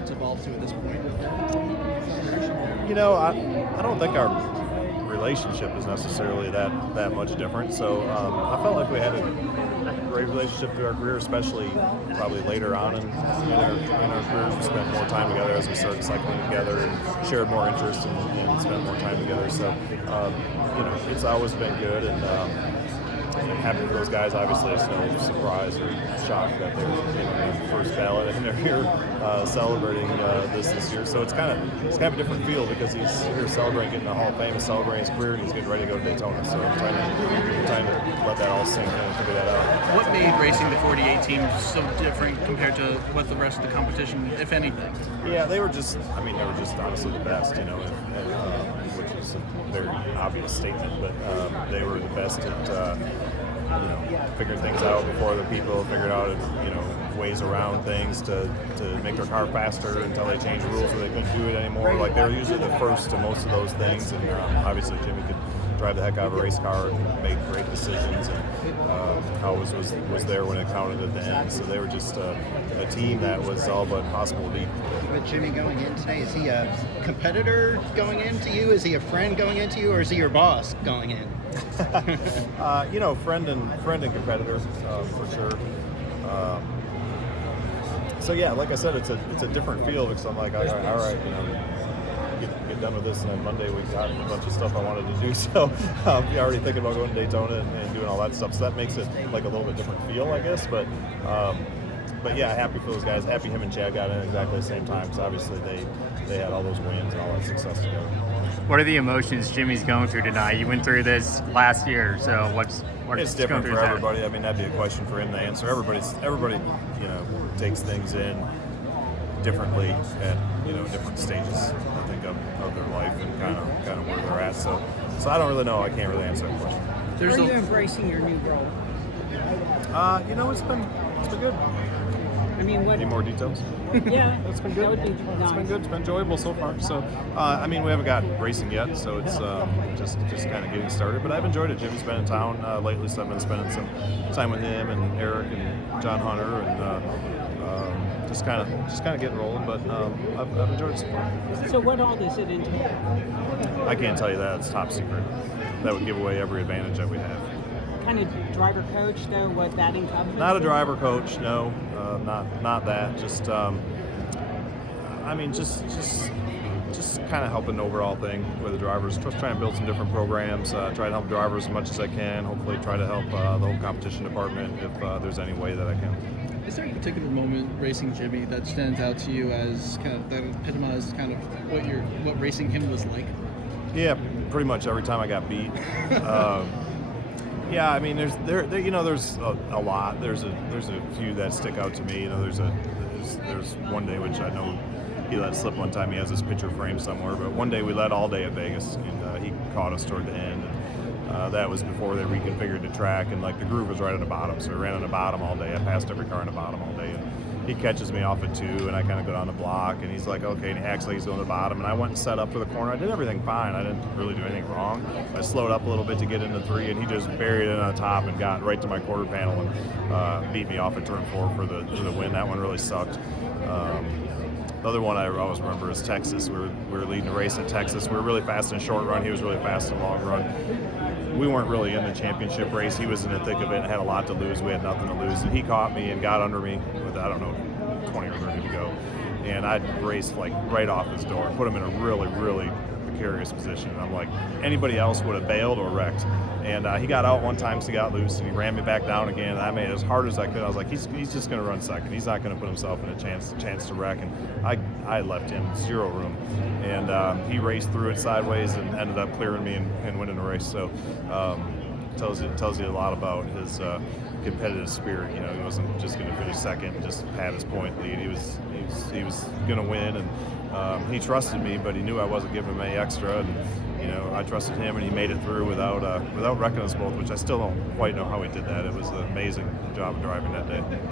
it's evolved to at this point? I don't think our relationship is necessarily that much different. So I felt like we had a great relationship through our career, especially probably later on in our careers. We spent more time together as we started cycling together and shared more interests and spent more time together. So it's always been good, and I'm happy for those guys. Obviously, it's no surprise or shock that they're in the first ballot and they're here celebrating this year. So it's kind of a different feel because he's here celebrating getting the Hall of Fame, celebrating his career, and he's getting ready to go to Daytona. So I'm trying to let that all sink in and figure that out. What made racing the 48 team so different compared to what the rest of the competition, if anything? Yeah, they were just honestly the best, which is a very obvious statement, but they were the best at figuring things out before other people figured out ways around things to make their car faster until they changed the rules where they couldn't do it anymore. Like, they were usually the first to most of those things, and obviously Jimmie could drive the heck out of a race car and make great decisions, and always was there when it counted at the end. So they were just a team that was all but impossible to beat. With Jimmie going in today, is he a competitor going into you? Is he a friend going into you, or is he your boss going in? Friend and competitor, for sure. So yeah, like I said, it's a different feel because I'm like, all right, get done with this, and then Monday we got a bunch of stuff I wanted to do. So you're already thinking about going to Daytona and doing all that stuff. So that makes it like a little bit different feel, I guess. But yeah, happy for those guys. Happy him and Chad got in at exactly the same time, because obviously they had all those wins and all that success together. What are the emotions Jimmie's going through tonight? You went through this last year, so what's it's different for everybody. I mean, that'd be a question for him to answer. Everybody, takes things in differently at different stages, I think, of their life and kind of where they're at. So I don't really know. I can't really answer that question. Are you embracing your new role? It's been good. I mean, what? Any more details? Yeah, It's been good. That would be nice. It's been good. It's been enjoyable so far. So, we haven't got racing yet, so it's just kind of getting started. But I've enjoyed it. Jimmie's been in town lately, so I've been spending some time with him and Eric and John Hunter, and just kind of getting rolling. But I've enjoyed it so far. So what all does it entail? I can't tell you that. It's top secret. That would give away every advantage that we have. Kind of driver coach, though, what that encompasses? Not a driver coach, no, not that. Just kind of helping the overall thing with the drivers. Just trying to build some different programs. Try to help drivers as much as I can. Hopefully, try to help the whole competition department if there's any way that I can. Is there a particular moment racing Jimmie that stands out to you as kind of that epitomized kind of what racing him was like? Yeah, pretty much every time I got beat. Yeah, I mean, there's a lot. There's a few that stick out to me. There's one day which I know he let slip one time. He has his picture frame somewhere. But one day we led all day at Vegas, and he caught us toward the end. And that was before they reconfigured the track, and like the groove was right on the bottom, so we ran on the bottom all day. I passed every car on the bottom all day. And he catches me off at 2, and I kind of go down the block, and he's like, okay, and he acts like he's going to the bottom, and I went and set up for the corner. I did everything fine. I didn't really do anything wrong. I slowed up a little bit to get into 3, and he just buried it on the top and got right to my quarter panel and beat me off at turn 4 for the win. That one really sucked. The other one I always remember is Texas. We were leading the race at Texas. We were really fast in a short run. He was really fast in a long run. We weren't really in the championship race. He was in the thick of it and had a lot to lose. We had nothing to lose. And he caught me and got under me with, 20 or 30 to go. And I raced like right off his door and put him in a really, really precarious position. And I'm like, anybody else would have bailed or wrecked. And he got out one time, so he got loose, and he ran me back down again. And I made it as hard as I could. I was like, he's just going to run second. He's not going to put himself in a chance to wreck. And I left him zero room. And he raced through it sideways and ended up clearing me and winning the race. So tells you a lot about his competitive spirit. He wasn't just going to finish second and just pad his point lead. He was going to win, and he trusted me, but he knew I wasn't giving him any extra. And I trusted him, and he made it through without wrecking us both, which I still don't quite know how he did that. It was an amazing job of driving that day.